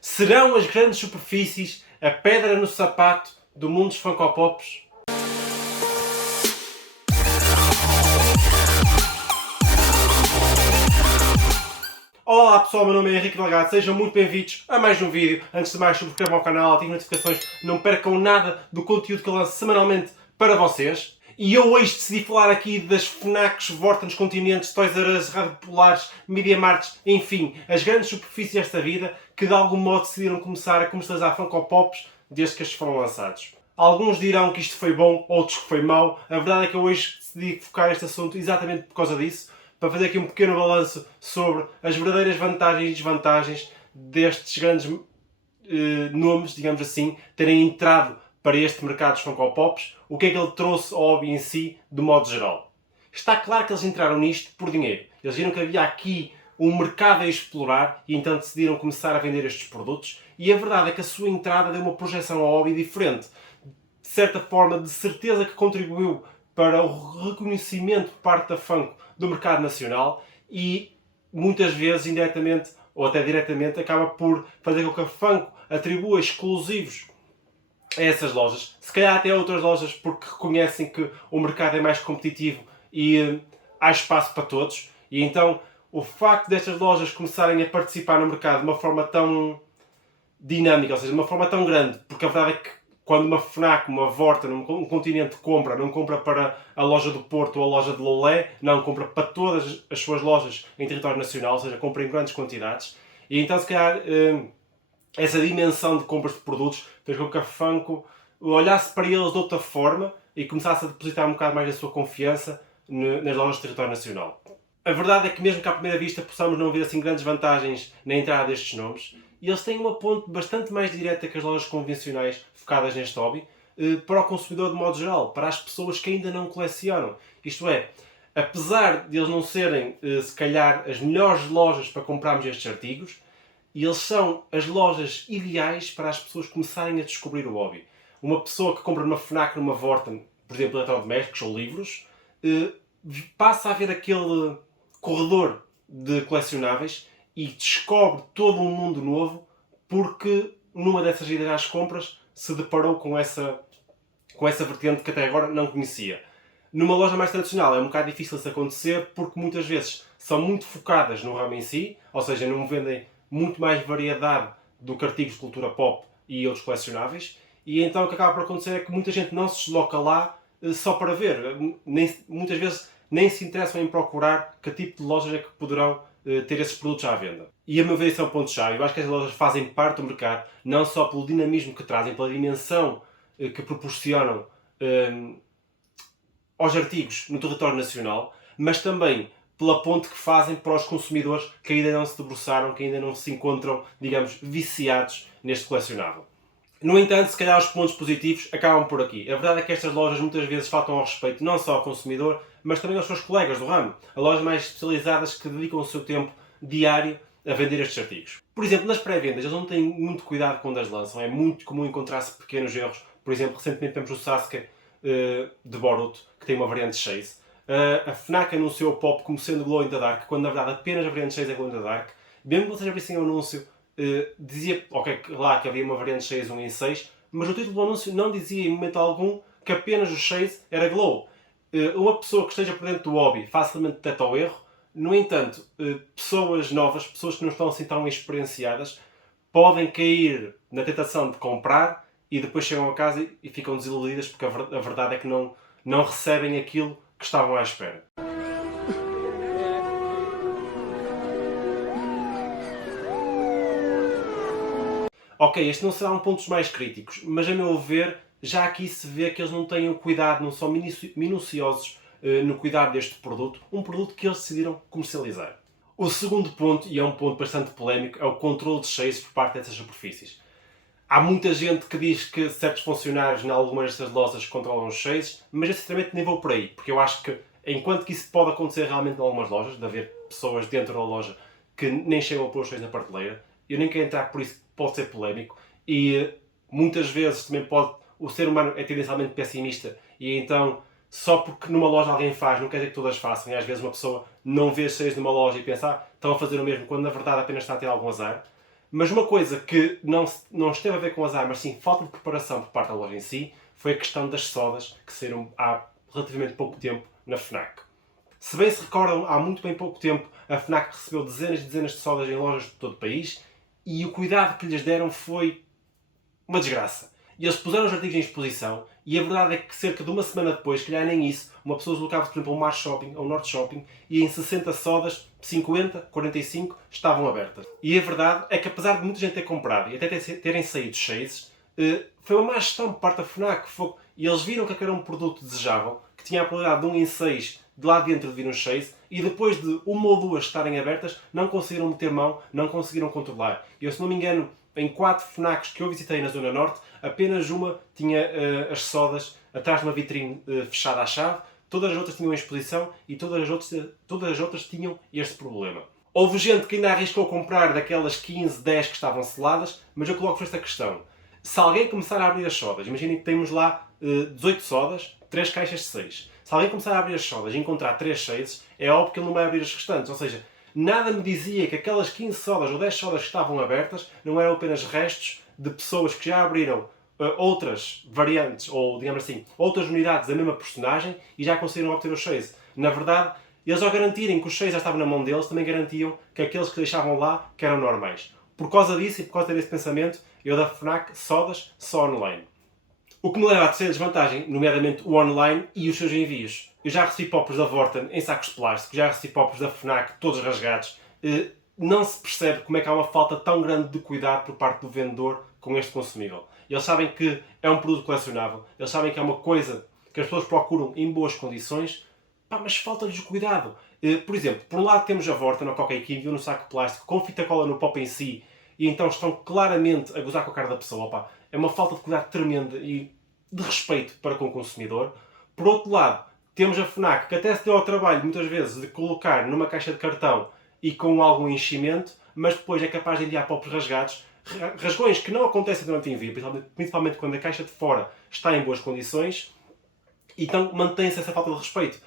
Serão as grandes superfícies a pedra no sapato do mundo dos Funko Pops? Olá pessoal, meu nome é Henrique Delgado, sejam muito bem-vindos a mais um vídeo. Antes de mais, subscrevam o canal, ativem notificações, não percam nada do conteúdo que eu lanço semanalmente para vocês. E eu hoje decidi falar aqui das FNACs, Vortens, Continentes, Toys R Us, Rádio Populares, Media Marts, enfim, as grandes superfícies desta vida que de algum modo decidiram começar a comercializar Funko Pops desde que estes foram lançados. Alguns dirão que isto foi bom, outros que foi mau. A verdade é que eu hoje decidi focar este assunto exatamente por causa disso, para fazer aqui um pequeno balanço sobre as verdadeiras vantagens e desvantagens destes grandes nomes, digamos assim, terem entrado para este mercado dos Funko Pops, o que é que ele trouxe ao hobby em si, de modo geral. Está claro que eles entraram nisto por dinheiro. Eles viram que havia aqui um mercado a explorar e então decidiram começar a vender estes produtos, e a verdade é que a sua entrada deu uma projeção ao hobby diferente. De certa forma, de certeza que contribuiu para o reconhecimento por parte da Funko do mercado nacional e muitas vezes, indiretamente ou até diretamente, acaba por fazer com que a Funko atribua exclusivos a essas lojas. Se calhar até a outras lojas, porque reconhecem que o mercado é mais competitivo e há espaço para todos. E então o facto destas lojas começarem a participar no mercado de uma forma tão dinâmica, ou seja, de uma forma tão grande, porque a verdade é que quando uma FNAC, uma Vorten, um Continente compra, não compra para a loja do Porto ou a loja de Lolé, não, compra para todas as suas lojas em território nacional, ou seja, compra em grandes quantidades. E então, se calhar, essa dimensão de compras de produtos fez com que a Funko olhasse para eles de outra forma e começasse a depositar um bocado mais da sua confiança nas lojas de território nacional. A verdade é que mesmo que à primeira vista possamos não ver assim grandes vantagens na entrada destes nomes, eles têm uma ponte bastante mais direta que as lojas convencionais focadas neste hobby para o consumidor de modo geral, para as pessoas que ainda não colecionam. Isto é, apesar de eles não serem se calhar as melhores lojas para comprarmos estes artigos, eles são as lojas ideais para as pessoas começarem a descobrir o hobby. Uma pessoa que compra numa FNAC, numa Vorten, por exemplo, eletrodomésticos ou livros, passa a ver aquele corredor de colecionáveis e descobre todo um mundo novo porque numa dessas idas às compras se deparou com essa vertente que até agora não conhecia. Numa loja mais tradicional é um bocado difícil isso acontecer porque muitas vezes são muito focadas no ramo em si, ou seja, não vendem muito mais variedade do que artigos de cultura pop e outros colecionáveis, e então o que acaba por acontecer é que muita gente não se desloca lá só para ver. Muitas vezes nem se interessam em procurar que tipo de lojas é que poderão ter esses produtos à venda. E a meu ver isso é um ponto-chave. Eu acho que as lojas fazem parte do mercado, não só pelo dinamismo que trazem, pela dimensão que proporcionam aos artigos no território nacional, mas também pela ponte que fazem para os consumidores que ainda não se debruçaram, que ainda não se encontram, digamos, viciados neste colecionável. No entanto, se calhar os pontos positivos acabam por aqui. A verdade é que estas lojas muitas vezes faltam ao respeito não só ao consumidor, mas também aos seus colegas do ramo. A lojas mais especializadas que dedicam o seu tempo diário a vender estes artigos. Por exemplo, nas pré-vendas eles não têm muito cuidado quando as lançam. É muito comum encontrar-se pequenos erros. Por exemplo, recentemente temos o Sasuke de Boruto, que tem uma variante 6. A FNAC anunciou o Pop como sendo Glow in the Dark, quando na verdade apenas a variante 6 é Glow in the Dark. Mesmo que vocês abrissem o anúncio, dizia lá que havia uma variante 6, 1 em 6, mas o título do anúncio não dizia em momento algum que apenas o 6 era Glow. Uma pessoa que esteja por dentro do hobby facilmente detecta o erro. No entanto, pessoas novas, pessoas que não estão assim tão experienciadas, podem cair na tentação de comprar e depois chegam a casa e ficam desiludidas porque a verdade é que não recebem aquilo que estavam à espera. Ok, este não será um ponto dos mais críticos, mas a meu ver, já aqui se vê que eles não têm o cuidado, não são minuciosos no cuidado deste produto, um produto que eles decidiram comercializar. O segundo ponto, e é um ponto bastante polémico, é o controle de cheios por parte dessas superfícies. Há muita gente que diz que certos funcionários em algumas destas lojas controlam os cheios, mas eu sinceramente nem vou por aí, porque eu acho que enquanto que isso pode acontecer realmente em algumas lojas, de haver pessoas dentro da loja que nem chegam a pôr os cheios na prateleira, eu nem quero entrar por isso, pode ser polémico, e muitas vezes também o ser humano é tendencialmente pessimista, e então só porque numa loja alguém faz, não quer dizer que todas façam, e às vezes uma pessoa não vê cheios numa loja e pensa, estão a fazer o mesmo, quando na verdade apenas está a ter algum azar. Mas uma coisa que não esteve a ver com azar, mas sim falta de preparação por parte da loja em si, foi a questão das sodas que saíram há relativamente pouco tempo na FNAC. Se bem se recordam, há muito bem pouco tempo a FNAC recebeu dezenas e dezenas de sodas em lojas de todo o país e o cuidado que lhes deram foi uma desgraça. E eles puseram os artigos em exposição e a verdade é que cerca de uma semana depois, que calhar nem isso, uma pessoa deslocava-se, por exemplo, a um Mar Shopping, a um Norte Shopping e em 60 sodas, 50, 45 estavam abertas. E a verdade é que apesar de muita gente ter comprado e até terem saído cheios, foi uma má gestão por parte da FNAC. E eles viram que era um produto desejável, que tinha a probabilidade de 1 em 6 de lá dentro de vir um chase e depois de uma ou duas estarem abertas, não conseguiram meter mão, não conseguiram controlar. E eu, se não me engano, em 4 FNACs que eu visitei na Zona Norte, apenas uma tinha as sodas atrás de uma vitrine fechada à chave, todas as outras tinham exposição e todas as outras tinham este problema. Houve gente que ainda arriscou comprar daquelas 15, 10 que estavam seladas, mas eu coloco esta questão. Se alguém começar a abrir as sodas, imaginem que temos lá 18 sodas, 3 caixas de 6. Se alguém começar a abrir as sodas e encontrar 3 chases, é óbvio que ele não vai abrir as restantes. Ou seja, nada me dizia que aquelas 15 sodas ou 10 sodas que estavam abertas não eram apenas restos de pessoas que já abriram outras variantes, ou digamos assim, outras unidades da mesma personagem e já conseguiram obter o chase. Na verdade, eles ao garantirem que o chase já estava na mão deles, também garantiam que aqueles que deixavam lá que eram normais. Por causa disso e por causa desse pensamento, eu da FNAC sodas só online. O que me leva a terceira desvantagem, nomeadamente o online e os seus envios. Eu já recebi pops da Vorten em sacos de plástico, já recebi pops da FNAC todos rasgados. Não se percebe como é que há uma falta tão grande de cuidado por parte do vendedor com este consumível. Eles sabem que é um produto colecionável, eles sabem que é uma coisa que as pessoas procuram em boas condições, mas falta-lhes o cuidado. Por exemplo, por um lado temos a Vorten ou qualquer que enviou no saco de plástico com fita cola no pop em si e então estão claramente a gozar com a cara da pessoa. É uma falta de cuidado tremenda e de respeito para com o consumidor. Por outro lado, temos a FNAC que até se deu ao trabalho muitas vezes de colocar numa caixa de cartão e com algum enchimento, mas depois é capaz de enviar pops rasgados. Rasgões que não acontecem durante o envio, principalmente quando a caixa de fora está em boas condições. Então mantém-se essa falta de respeito.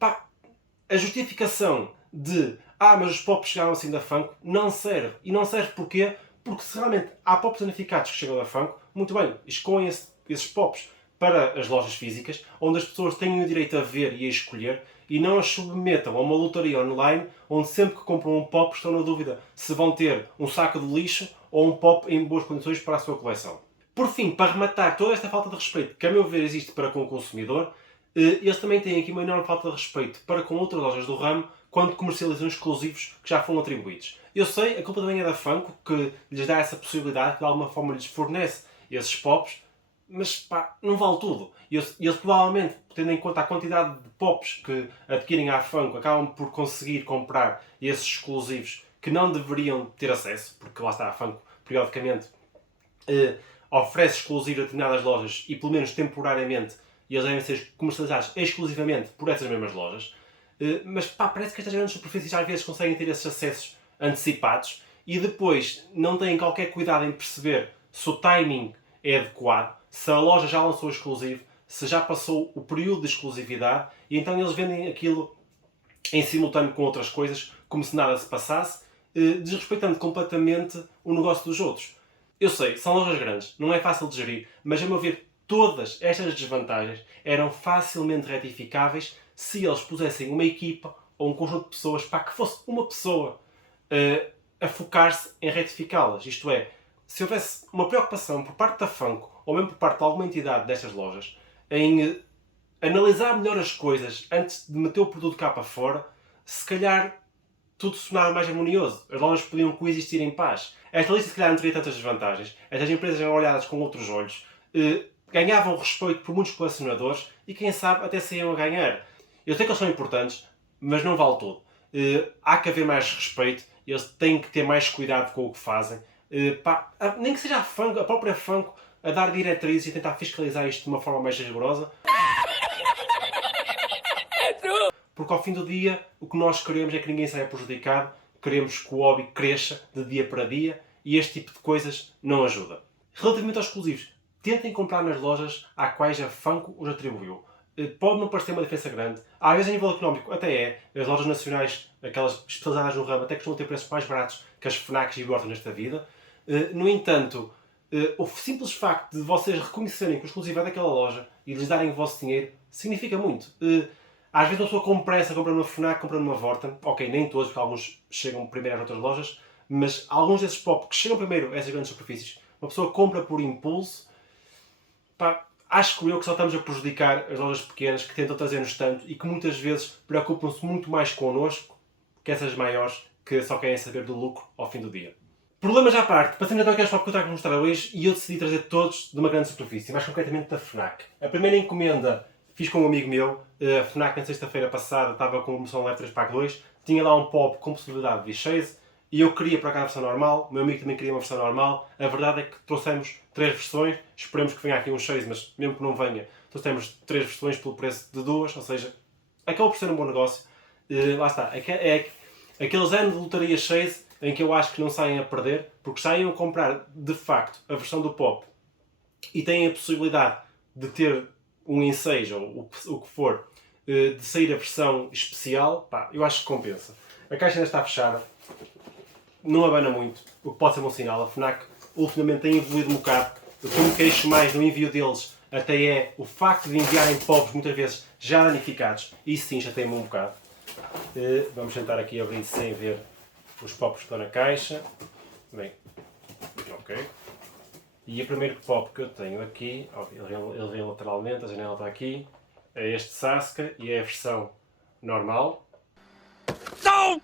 A justificação de mas os pops chegaram assim da Funko não serve. E não serve porquê? Porque se realmente há pops danificados que chegam da Funko, muito bem, escolhem esses pops para as lojas físicas, onde as pessoas têm o direito a ver e a escolher, e não as submetam a uma lotaria online, onde sempre que compram um pop estão na dúvida se vão ter um saco de lixo ou um pop em boas condições para a sua coleção. Por fim, para rematar toda esta falta de respeito que a meu ver existe para com o consumidor, eles também têm aqui uma enorme falta de respeito para com outras lojas do ramo quando comercializam exclusivos que já foram atribuídos. Eu sei, a culpa também é da Funko, que lhes dá essa possibilidade, que de alguma forma lhes fornece esses pops, mas não vale tudo. Eles provavelmente, tendo em conta a quantidade de pops que adquirem à Funko, acabam por conseguir comprar esses exclusivos que não deveriam ter acesso, porque lá está a Funko, periodicamente, oferece exclusivos a determinadas lojas e, pelo menos temporariamente, eles devem ser comercializados exclusivamente por essas mesmas lojas. Mas parece que estas grandes superfícies às vezes conseguem ter esses acessos antecipados e depois não têm qualquer cuidado em perceber se o timing é adequado, se a loja já lançou o exclusivo, se já passou o período de exclusividade e então eles vendem aquilo em simultâneo com outras coisas como se nada se passasse, desrespeitando completamente o negócio dos outros. Eu sei, são lojas grandes, não é fácil de gerir, mas a meu ver todas estas desvantagens eram facilmente retificáveis se eles pusessem uma equipa ou um conjunto de pessoas, que fosse uma pessoa a focar-se em retificá-las. Isto é, se houvesse uma preocupação por parte da Funko ou mesmo por parte de alguma entidade destas lojas em analisar melhor as coisas antes de meter o produto cá para fora, se calhar tudo sonava mais harmonioso. As lojas podiam coexistir em paz. Esta lista se calhar não teria tantas desvantagens. Estas empresas eram olhadas com outros olhos. Ganhavam respeito por muitos colecionadores e quem sabe até saíam a ganhar. Eu sei que eles são importantes, mas não vale tudo. Há que haver mais respeito, eles têm que ter mais cuidado com o que fazem. Nem que seja a própria Funko a dar diretrizes e tentar fiscalizar isto de uma forma mais rigorosa. Porque ao fim do dia, o que nós queremos é que ninguém saia prejudicado, queremos que o hobby cresça de dia para dia e este tipo de coisas não ajuda. Relativamente aos exclusivos, tentem comprar nas lojas às quais a Funko os atribuiu. pode não parecer uma diferença grande. Às vezes, a nível económico, até é. As lojas nacionais, aquelas especializadas no ramo, até costumam ter preços mais baratos que as FNACs e Wortons nesta vida. No entanto, o simples facto de vocês reconhecerem que o exclusivo é daquela loja e lhes darem o vosso dinheiro significa muito. Às vezes, uma pessoa com pressa compra numa FNAC, compra numa Worton. Ok, nem todos, porque alguns chegam primeiro às outras lojas. Mas alguns desses pop que chegam primeiro a essas grandes superfícies, uma pessoa compra por impulso. Pá, acho eu que só estamos a prejudicar as lojas pequenas que tentam trazer-nos tanto e que muitas vezes preocupam-se muito mais connosco que essas maiores que só querem saber do lucro ao fim do dia. Problemas à parte, passemos então aqueles pop que eu trago para mostrar hoje e eu decidi trazer todos de uma grande superfície, mais concretamente da FNAC. A primeira encomenda fiz com um amigo meu, a FNAC na sexta-feira passada estava com promoção Leve 3 Pack 2, tinha lá um pop com possibilidade de V6 e eu queria para cá a versão normal, o meu amigo também queria uma versão normal. A verdade é que trouxemos 3 versões, esperemos que venha aqui um 6, mas mesmo que não venha, trouxemos 3 versões pelo preço de 2, ou seja, acabou por ser um bom negócio. Lá está, é aqueles anos de lotaria 6 em que eu acho que não saem a perder, porque saem a comprar de facto a versão do pop e têm a possibilidade de ter um em 6 ou o que for, de sair a versão especial, pá, eu acho que compensa. A caixa ainda está fechada, não abana muito, o que pode ser um sinal. A FNAC ultimamente tem evoluído um bocado. O que eu me queixo mais no envio deles até é o facto de enviarem pops muitas vezes já danificados. Isso sim já tem-me um bocado. Vamos tentar aqui abrir sem ver os pops que estão na caixa. Bem, ok. E o primeiro pop que eu tenho aqui, ele vem lateralmente, a janela está aqui, é este Sasuke e é a versão normal. Não!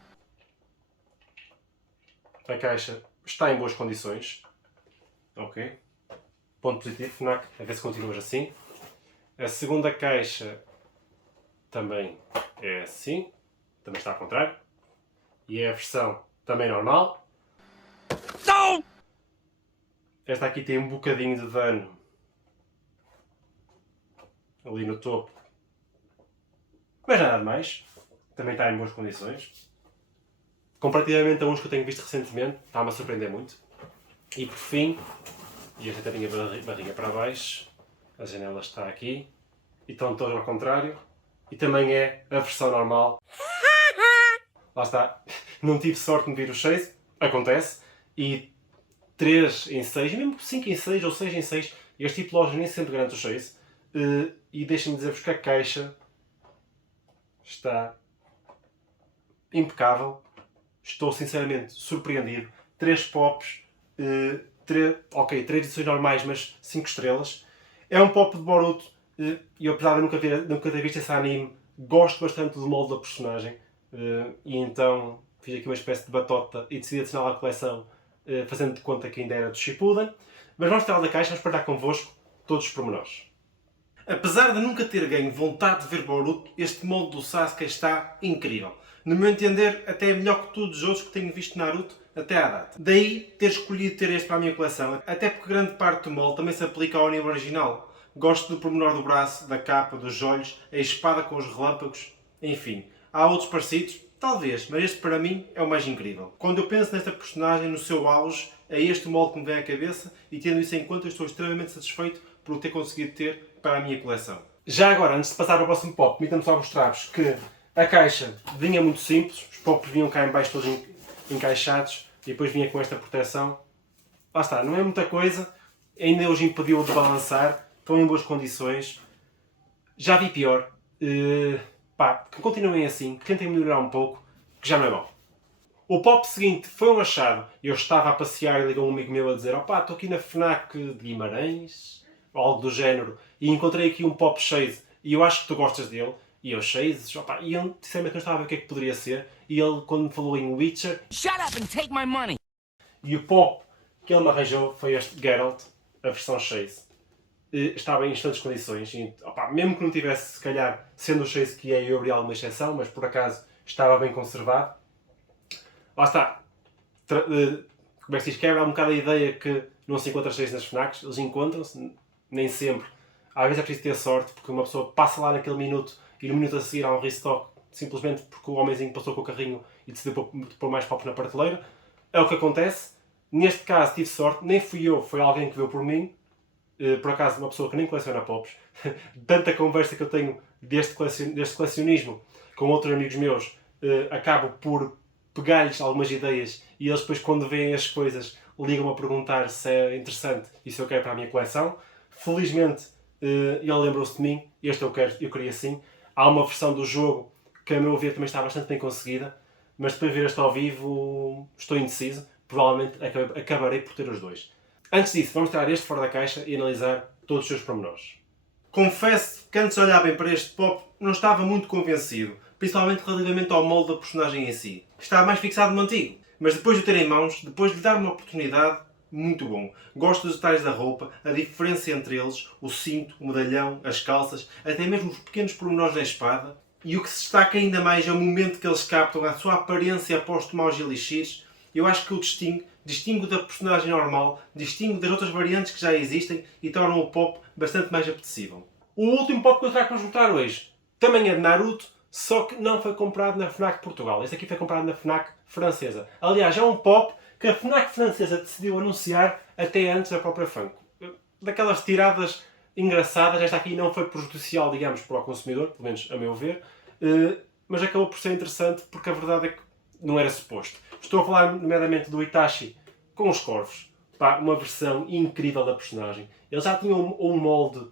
A caixa está em boas condições. Ok. Ponto positivo, FNAC, a ver se continuas assim. A segunda caixa também é assim. Também está ao contrário. E é a versão também normal. Não! Esta aqui tem um bocadinho de dano ali no topo. Mas nada mais. Também está em boas condições. Comparativamente a uns que eu tenho visto recentemente, está-me a surpreender muito. E por fim, e esta até tinha a barriga para baixo, a janela está aqui, e estão todos ao contrário, e também é a versão normal. Lá está, não tive sorte de vir os 6, acontece, e 3 em 6, mesmo 5 em 6 ou 6 em 6, este tipo de loja nem sempre garante os 6, e deixem-me dizer-vos que a caixa está impecável. Estou sinceramente surpreendido. 3 pops, 3 edições normais, mas 5 estrelas. É um pop de Boruto e eu, apesar de nunca ter visto esse anime, gosto bastante do molde da personagem. E então fiz aqui uma espécie de batota e decidi adicionar à coleção, fazendo de conta que ainda era do Shippuden. Mas vamos tirar da caixa, vamos partilhar convosco todos os pormenores. Apesar de nunca ter ganho vontade de ver Boruto, este molde do Sasuke está incrível. No meu entender, até é melhor que todos os outros que tenho visto Naruto até à data. Daí ter escolhido ter este para a minha coleção, até porque grande parte do molde também se aplica ao anime original. Gosto do pormenor do braço, da capa, dos olhos, a espada com os relâmpagos, enfim. Há outros parecidos? Talvez, mas este para mim é o mais incrível. Quando eu penso nesta personagem no seu auge, é este o molde que me vem à cabeça e tendo isso em conta estou extremamente satisfeito por o ter conseguido ter para a minha coleção. Já agora, antes de passar para o próximo pop, permitam-me só mostrar-vos que a caixa vinha muito simples, os pops vinham cá em baixo todos encaixados e depois vinha com esta proteção. Lá está, não é muita coisa, ainda hoje impediu de balançar, estão em boas condições. Já vi pior. Que continuem assim, que tentem melhorar um pouco, que já não é mau. O pop seguinte foi um achado. Eu estava a passear e ligou um amigo meu a dizer: opá, estou aqui na FNAC de Guimarães, ou algo do género, e encontrei aqui um pop Shade e eu acho que tu gostas dele. E eu, Shades, opá, e eu sinceramente não estava a ver o que é que poderia ser. E ele, quando me falou em Witcher, shut up and take my money. E o pop que ele me arranjou foi este Geralt, a versão Shades. Estava em excelentes condições. E, opá, mesmo que não tivesse, se calhar, sendo o Shades que é, eu abri alguma exceção, mas por acaso estava bem conservado. Lá está. Como é que se diz? Quebra um bocado a ideia que não se encontra Shades nas FNACs. Eles encontram-se, nem sempre. Às vezes é preciso ter sorte, porque uma pessoa passa lá naquele minuto e no minuto a seguir há um restock, simplesmente porque o homenzinho passou com o carrinho e decidiu pôr mais pops na prateleira. É o que acontece. Neste caso tive sorte, nem fui eu, foi alguém que veio por mim. por acaso uma pessoa que nem coleciona pops, tanta conversa que eu tenho deste colecionismo com outros amigos meus, acabo por pegar-lhes algumas ideias e eles depois quando veem as coisas ligam-me a perguntar se é interessante e se eu quero para a minha coleção. Felizmente ele lembrou-se de mim, eu queria sim. Há uma versão do jogo que a meu ver também está bastante bem conseguida, mas depois de ver este ao vivo estou indeciso, provavelmente acabarei por ter os dois. Antes disso, vamos tirar este fora da caixa e analisar todos os seus pormenores. Confesso que antes de olhar bem para este pop não estava muito convencido, principalmente relativamente ao molde da personagem em si. Estava mais fixado no antigo. Mas depois de o ter em mãos, depois de lhe dar uma oportunidade, muito bom. Gosto dos detalhes da roupa, a diferença entre eles, o cinto, o medalhão, as calças, até mesmo os pequenos pormenores da espada. E o que se destaca ainda mais é o momento que eles captam, a sua aparência após tomar os elixires. Eu acho que o distingo da personagem normal, distingo das outras variantes que já existem e tornam o pop bastante mais apetecível. O último pop que eu trago para juntar hoje também é de Naruto, só que não foi comprado na FNAC Portugal. Este aqui foi comprado na FNAC francesa. Aliás, é um pop que a FNAC francesa decidiu anunciar até antes da própria Funko. Daquelas tiradas engraçadas, esta aqui não foi prejudicial, digamos, para o consumidor, pelo menos a meu ver, mas acabou por ser interessante porque a verdade é que não era suposto. Estou a falar nomeadamente do Itachi com os corvos. Pá, uma versão incrível da personagem. Ele já tinha um molde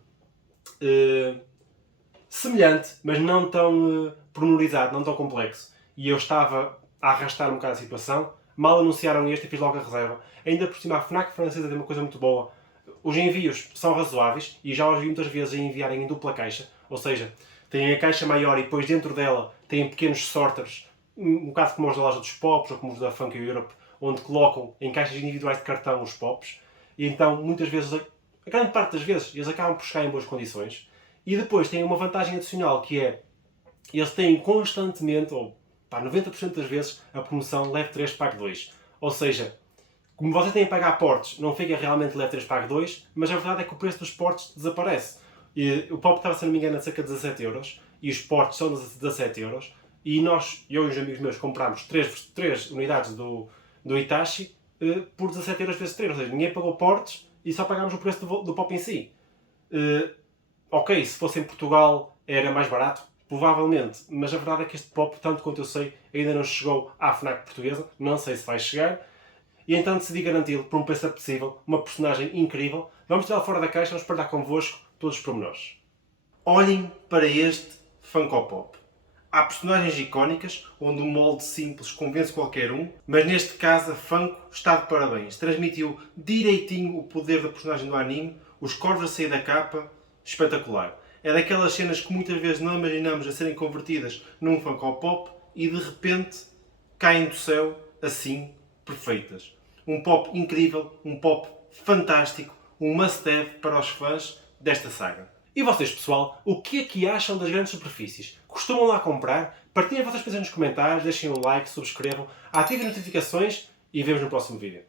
semelhante, mas não tão pormenorizado, não tão complexo. E eu estava a arrastar um bocado a situação. Mal anunciaram este e fiz logo a reserva. Ainda por cima, a FNAC francesa tem uma coisa muito boa. Os envios são razoáveis e já os vi muitas vezes a enviarem em dupla caixa. Ou seja, têm a caixa maior e depois dentro dela têm pequenos sorters, um bocado como os da loja dos Pops ou como os da Funko Europe, onde colocam em caixas individuais de cartão os Pops. E então, muitas vezes, a grande parte das vezes, eles acabam por chegar em boas condições. E depois têm uma vantagem adicional que é, eles têm constantemente, ou 90% das vezes, a promoção Leve 3 Pague 2. Ou seja, como vocês têm a pagar portes, não fica realmente Leve 3 Pague 2, mas a verdade é que o preço dos portes desaparece. E o pop estava, se não me engano, a cerca de 17€, e os portes são 17€, e eu e os amigos meus comprámos 3 unidades do Itachi por 17€ vezes 3, ou seja, ninguém pagou portes e só pagámos o preço do pop em si. Ok, se fosse em Portugal era mais barato, provavelmente, mas a verdade é que este pop, tanto quanto eu sei, ainda não chegou à FNAC portuguesa, não sei se vai chegar, e então decidi garanti-lo por um preço acessível, uma personagem incrível. Vamos tirá-lo fora da caixa, vamos partilhar convosco todos os pormenores. Olhem para este Funko Pop. Há personagens icónicas, onde um molde simples convence qualquer um, mas neste caso a Funko está de parabéns. Transmitiu direitinho o poder da personagem do anime, os corvos a sair da capa, espetacular. É daquelas cenas que muitas vezes não imaginamos a serem convertidas num Funko Pop e de repente caem do céu assim, perfeitas. Um pop incrível, um pop fantástico, um must-have para os fãs desta saga. E vocês, pessoal, o que é que acham das grandes superfícies? Costumam lá comprar? Partilhem as vossas coisas nos comentários, deixem um like, subscrevam, ativem as notificações e vemos no próximo vídeo.